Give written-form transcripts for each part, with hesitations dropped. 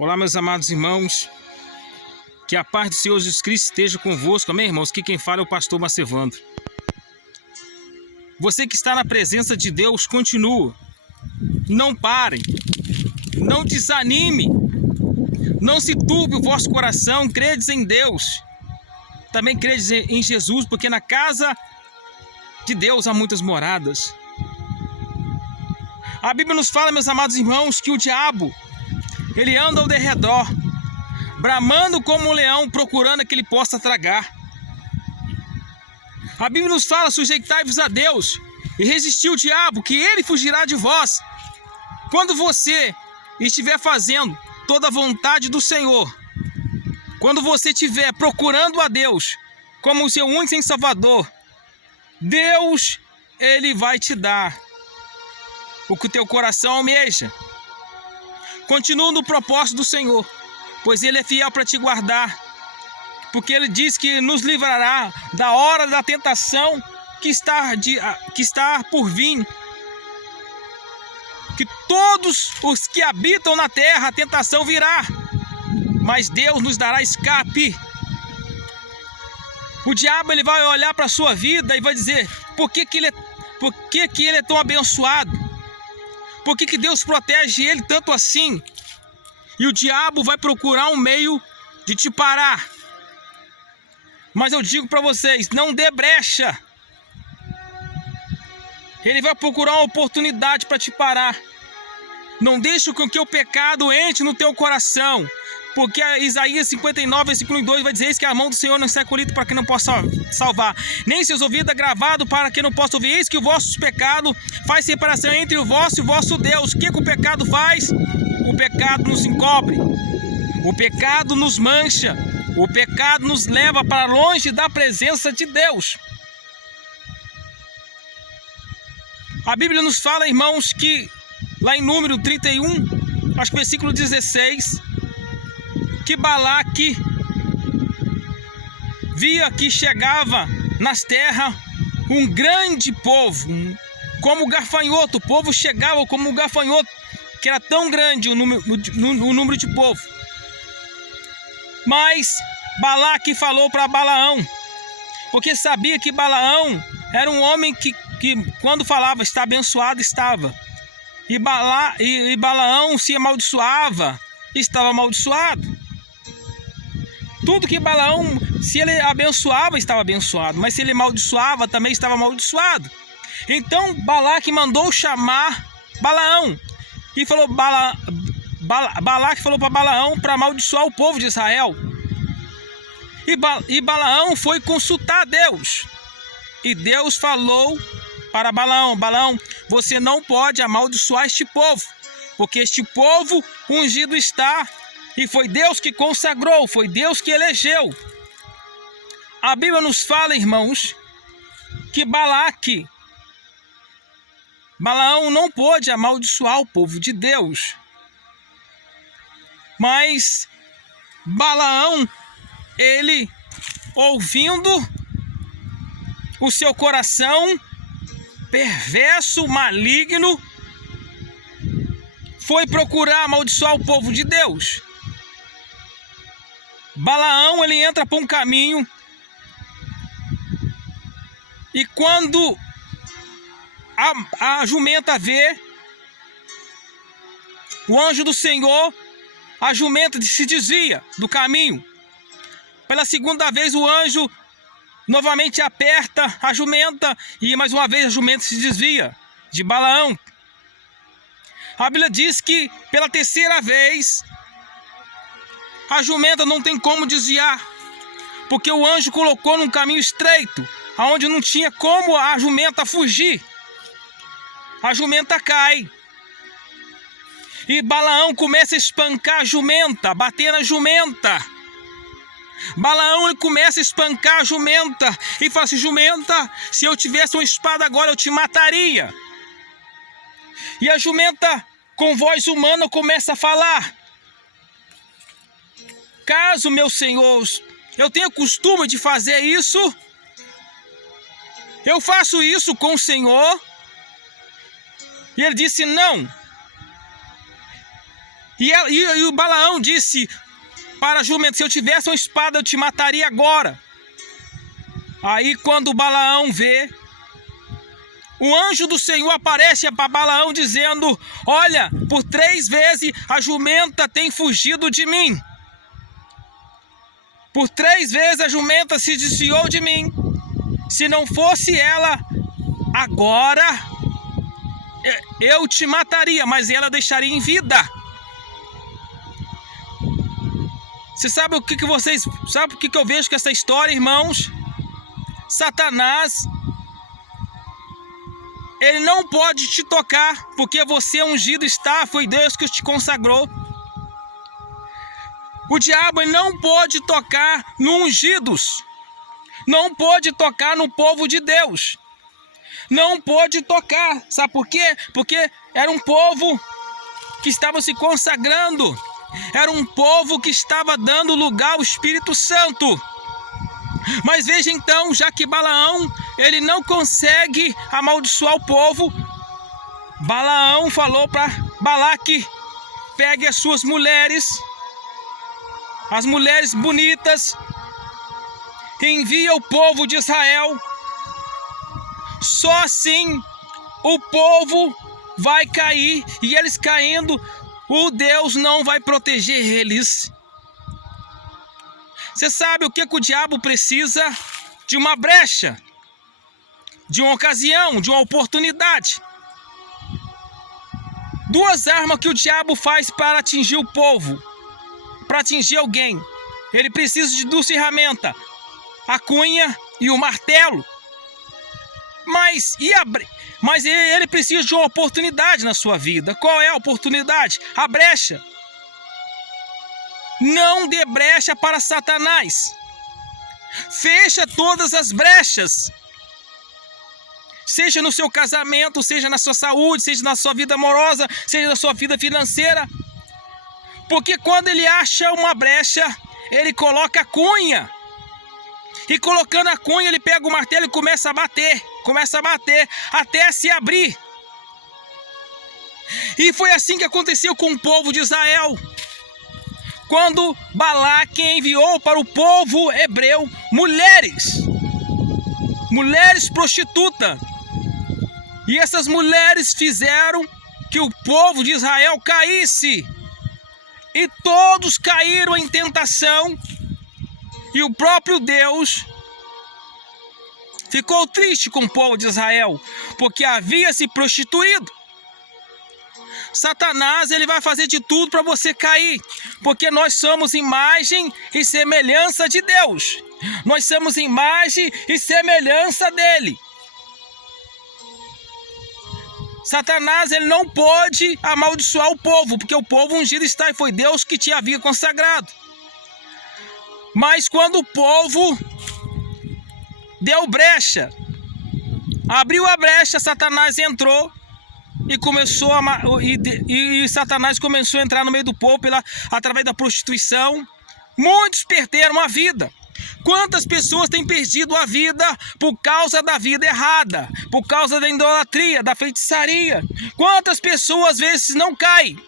Olá, meus amados irmãos, que a paz do Senhor Jesus Cristo esteja convosco, amém, irmãos? Que quem fala é o pastor Macevando. Você que está na presença de Deus, continua, não pare, não desanime, não se turbe o vosso coração, credes em Deus, também credes em Jesus, porque na casa de Deus há muitas moradas. A Bíblia nos fala, meus amados irmãos, que o diabo, ele anda ao derredor, bramando como um leão, procurando que ele possa tragar. A Bíblia nos fala: sujeitai-vos a Deus e resistir o diabo, que ele fugirá de vós. Quando você estiver fazendo toda a vontade do Senhor, quando você estiver procurando a Deus como o seu único e Salvador, Deus, ele vai te dar o que o teu coração almeja. Continua no propósito do Senhor, pois Ele é fiel para te guardar, porque Ele diz que nos livrará da hora da tentação que está por vir. Que todos os que habitam na terra, a tentação virá, mas Deus nos dará escape. O diabo, ele vai olhar para a sua vida e vai dizer: por que ele é tão abençoado? Por que Deus protege ele tanto assim? E o diabo vai procurar um meio de te parar. Mas eu digo para vocês, não dê brecha. Ele vai procurar uma oportunidade para te parar. Não deixe com que o pecado entre no teu coração. Porque Isaías 59, versículo 2 vai dizer: eis que a mão do Senhor não está colhida para que não possa salvar, nem seus ouvidos agravados para que não possa ouvir. Eis que o vosso pecado faz separação entre o vosso e o vosso Deus. O que o pecado faz? O pecado nos encobre, o pecado nos mancha, o pecado nos leva para longe da presença de Deus. A Bíblia nos fala, irmãos, que lá em Número 31, acho que versículo 16, que Balaque via que chegava nas terras um grande povo, como gafanhoto. O povo chegava como um gafanhoto, que era tão grande o número de povo. Mas Balaque falou para Balaão, porque sabia que Balaão era um homem que quando falava está abençoado, estava. E Balaão se amaldiçoava, estava amaldiçoado. Tudo que Balaão, se ele abençoava, estava abençoado, mas se ele amaldiçoava, também estava amaldiçoado. Então Balaque mandou chamar Balaão e falou: Balaque falou para Balaão para amaldiçoar o povo de Israel. E Balaão foi consultar Deus. E Deus falou para Balaão: Balaão, você não pode amaldiçoar este povo, porque este povo ungido está. E foi Deus que consagrou, foi Deus que elegeu. A Bíblia nos fala, irmãos, que Balaão não pôde amaldiçoar o povo de Deus. Mas Balaão, ele, ouvindo o seu coração perverso, maligno, foi procurar amaldiçoar o povo de Deus. Balaão, ele entra por um caminho, e quando a jumenta vê o anjo do Senhor, a jumenta se desvia do caminho. Pela segunda vez o anjo novamente aperta a jumenta, e mais uma vez a jumenta se desvia de Balaão. A Bíblia diz que pela terceira vez a jumenta não tem como desviar, porque o anjo colocou num caminho estreito, aonde não tinha como a jumenta fugir. A jumenta cai. E Balaão começa a espancar a jumenta, bater na jumenta. Balaão, ele começa a espancar a jumenta e fala assim: jumenta, se eu tivesse uma espada agora eu te mataria. E a jumenta, com voz humana, começa a falar: caso, meu senhor, eu tenho costume de fazer isso, eu faço isso com o Senhor. E ele disse: não, E o Balaão disse para a jumenta: se eu tivesse uma espada eu te mataria agora. Aí quando o Balaão vê, o anjo do Senhor aparece para Balaão dizendo: olha, por 3 vezes a jumenta tem fugido de mim. Por 3 vezes a jumenta se desviou de mim. Se não fosse ela, agora eu te mataria, mas ela deixaria em vida. Você sabe o que eu vejo com essa história, irmãos? Satanás, ele não pode te tocar, porque você ungido está, foi Deus que te consagrou. O diabo, ele não pode tocar no ungidos, não pode tocar no povo de Deus, não pode tocar. Sabe por quê? Porque era um povo que estava se consagrando, era um povo que estava dando lugar ao Espírito Santo. Mas veja então, já que Balaão, ele não consegue amaldiçoar o povo, Balaão falou para Balaque: pegue as suas mulheres, as mulheres bonitas, envia o povo de Israel. Só assim o povo vai cair, e eles caindo, o Deus não vai proteger eles. Você sabe o que o diabo precisa? De uma brecha, de uma ocasião, de uma oportunidade. 2 armas que o diabo faz para atingir o povo, para atingir alguém. Ele precisa de 2 ferramentas: a cunha e o martelo. Mas ele precisa de uma oportunidade na sua vida. Qual é a oportunidade? A brecha. Não dê brecha para Satanás. Fecha todas as brechas. Seja no seu casamento, seja na sua saúde, seja na sua vida amorosa, seja na sua vida financeira. Porque quando ele acha uma brecha, ele coloca a cunha. E colocando a cunha, ele pega o martelo e começa a bater até se abrir. E foi assim que aconteceu com o povo de Israel. Quando Balaque enviou para o povo hebreu mulheres prostitutas. E essas mulheres fizeram que o povo de Israel caísse. E todos caíram em tentação. E o próprio Deus ficou triste com o povo de Israel, porque havia se prostituído. Satanás, ele vai fazer de tudo para você cair, porque nós somos imagem e semelhança de Deus. Nós somos imagem e semelhança dele. Satanás, ele não pode amaldiçoar o povo, porque o povo ungido está e foi Deus que te havia consagrado. Mas quando o povo deu brecha, abriu a brecha, Satanás entrou e Satanás começou a entrar no meio do povo através da prostituição. Muitos perderam a vida. Quantas pessoas têm perdido a vida por causa da vida errada, por causa da idolatria, da feitiçaria? Quantas pessoas às vezes não caem?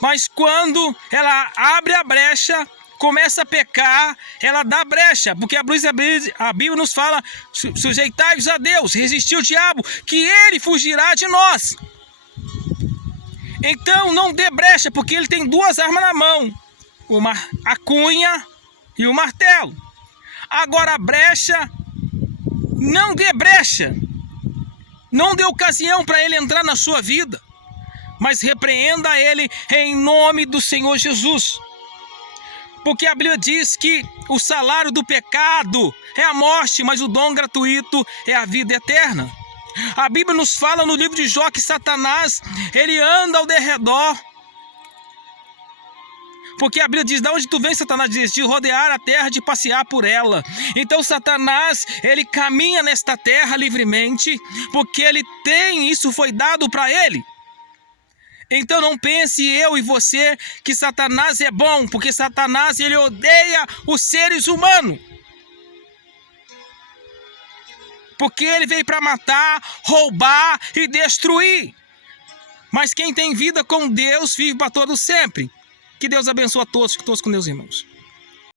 Mas quando ela abre a brecha, começa a pecar, ela dá brecha, porque a Bíblia nos fala: sujeitai-vos a Deus, resistir o diabo, que ele fugirá de nós. Então não dê brecha, porque ele tem 2 armas na mão: a cunha e o martelo. Agora a brecha, não dê brecha, não dê ocasião para ele entrar na sua vida, mas repreenda ele em nome do Senhor Jesus. Porque a Bíblia diz que o salário do pecado é a morte, mas o dom gratuito é a vida eterna. A Bíblia nos fala no livro de Jó que Satanás, ele anda ao derredor. Porque a Bíblia diz: da onde tu vem, Satanás? Diz: de rodear a terra, de passear por ela. Então Satanás, ele caminha nesta terra livremente, porque ele tem, isso foi dado para ele. Então não pense eu e você que Satanás é bom, porque Satanás, ele odeia os seres humanos. Porque ele veio para matar, roubar e destruir. Mas quem tem vida com Deus vive para todos sempre. Que Deus abençoe a todos. Fique todos com Deus, irmãos.